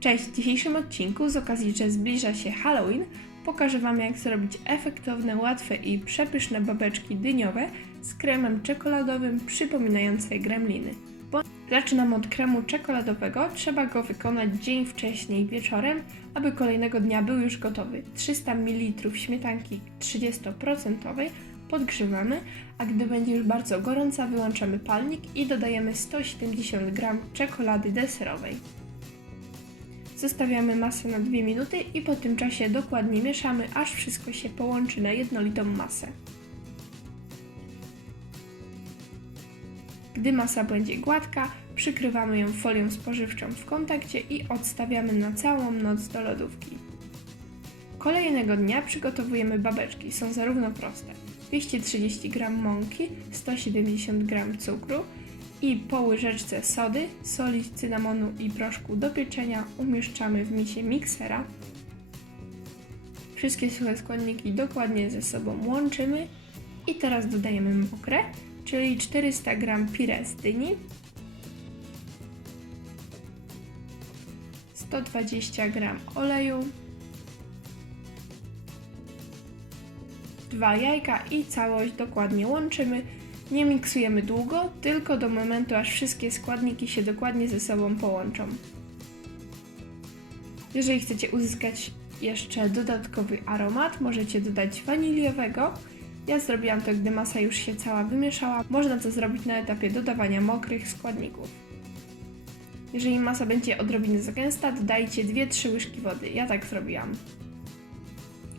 Cześć, w dzisiejszym odcinku z okazji, że zbliża się Halloween, pokażę Wam jak zrobić efektowne, łatwe i przepyszne babeczki dyniowe z kremem czekoladowym przypominające gremliny. Bo zaczynam od kremu czekoladowego, trzeba go wykonać dzień wcześniej wieczorem, aby kolejnego dnia był już gotowy. 300 ml śmietanki 30% podgrzewamy, a gdy będzie już bardzo gorąca wyłączamy palnik i dodajemy 170 g czekolady deserowej. Zostawiamy masę na 2 minuty i po tym czasie dokładnie mieszamy, aż wszystko się połączy na jednolitą masę. Gdy masa będzie gładka, przykrywamy ją folią spożywczą w kontakcie i odstawiamy na całą noc do lodówki. Kolejnego dnia przygotowujemy babeczki. Są zarówno proste: 230 g mąki, 170 g cukru i po łyżeczce sody, soli, cynamonu i proszku do pieczenia umieszczamy w misie miksera. Wszystkie suche składniki dokładnie ze sobą łączymy i teraz dodajemy mokre, czyli 400 g pire z dyni, 120 g oleju, dwa jajka i całość dokładnie łączymy. Nie miksujemy długo, tylko do momentu, aż wszystkie składniki się dokładnie ze sobą połączą. Jeżeli chcecie uzyskać jeszcze dodatkowy aromat, możecie dodać waniliowego. Ja zrobiłam to, gdy masa już się cała wymieszała. Można to zrobić na etapie dodawania mokrych składników. Jeżeli masa będzie odrobinę za gęsta, dodajcie 2-3 łyżki wody. Ja tak zrobiłam.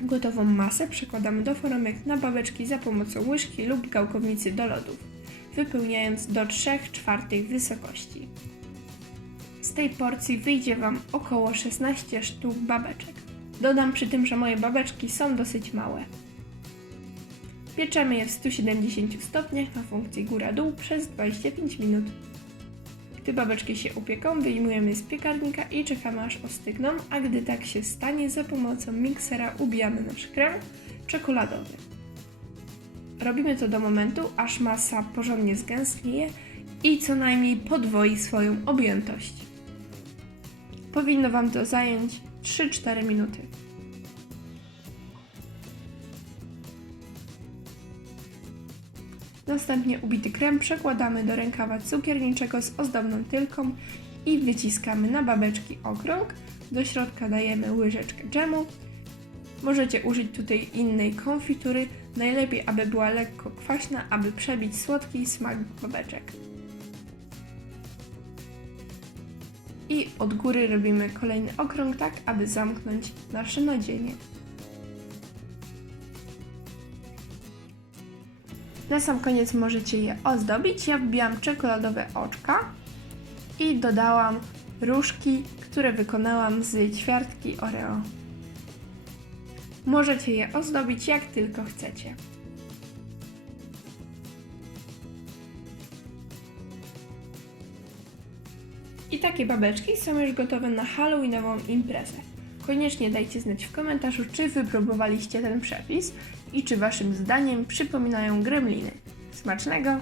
Gotową masę przekładamy do formek na babeczki za pomocą łyżki lub gałkownicy do lodów, wypełniając do 3 czwartych wysokości. Z tej porcji wyjdzie Wam około 16 sztuk babeczek. Dodam przy tym, że moje babeczki są dosyć małe. Pieczemy je w 170 stopniach na funkcji góra-dół przez 25 minut. Gdy babeczki się upieką, wyjmujemy z piekarnika i czekamy aż ostygną, a gdy tak się stanie, za pomocą miksera ubijamy nasz krem czekoladowy. Robimy to do momentu, aż masa porządnie zgęstnieje i co najmniej podwoi swoją objętość. Powinno Wam to zająć 3-4 minuty. Następnie ubity krem przekładamy do rękawa cukierniczego z ozdobną tylką i wyciskamy na babeczki okrąg. Do środka dajemy łyżeczkę dżemu. Możecie użyć tutaj innej konfitury, najlepiej aby była lekko kwaśna, aby przebić słodki smak babeczek. I od góry robimy kolejny okrąg tak, aby zamknąć nasze nadzienie. Na sam koniec możecie je ozdobić. Ja wbijam czekoladowe oczka i dodałam różki, które wykonałam z ćwiartki Oreo. Możecie je ozdobić jak tylko chcecie. I takie babeczki są już gotowe na halloweenową imprezę. Koniecznie dajcie znać w komentarzu, czy wypróbowaliście ten przepis i czy waszym zdaniem przypominają gremliny. Smacznego!